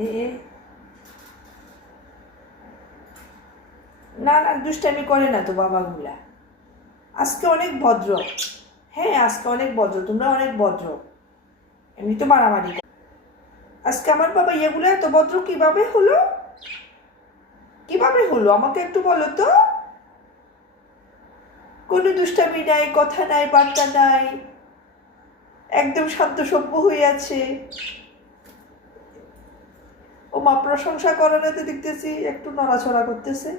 এ এ, না না দুষ্টামি করে না তো বাবাগুলা। আজকে অনেক ভদ্র। হ্যাঁ আজকে অনেক ভদ্র, তোমরা অনেক ভদ্র। এমনি তো মারামারি আজকে আমার বাবা এগুলো এত ভদ্র কিভাবে হলো? কিভাবে হলো আমাকে একটু বলো তো। কোনো দুষ্টামি নাই, কথা নাই, বার্তা নাই, একদম শান্ত সভ্য হয়ে আছে। ও মা প্রশংসা করানোতে দেখতেছি একটু নড়াচড়া করতেছে,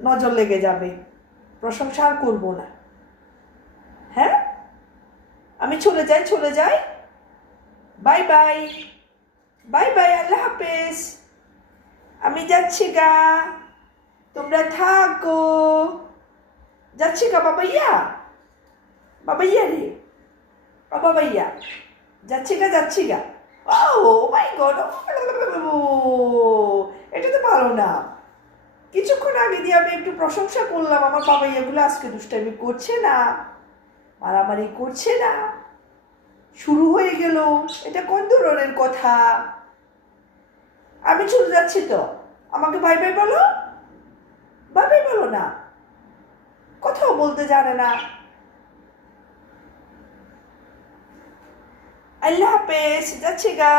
নজর লেগে যাবে। প্রশংসা আর করবো না। হ্যাঁ আমি চলে যাই, চলে যাই। বাই বাই, বাই বাই, আল্লাহ হাফেজ। আমি যাচ্ছি গা, তোমরা থাকো। যাচ্ছি গা বাবাইয়া, বাবাইয়া রে, বাবাইয়া যাচ্ছি গা, যাচ্ছি গা। ও মাই গড, এটা তো ভালো না। কিছুক্ষণ আগে দিয়ে আমি একটু প্রশংসা করলাম, আমার বাবাইয়াগুলো আজকে দুষ্টামি করছে না, মারামারি করছে না, শুরু হয়ে গেল। এটা কোন ধরনের কথা? আমি চলে যাচ্ছি তো, আমাকে বাই বাই বলো। বাই বাই বলো না, কথাও বলতে জানে না। আল্লাহ হাফেজ, যাচ্ছি গা।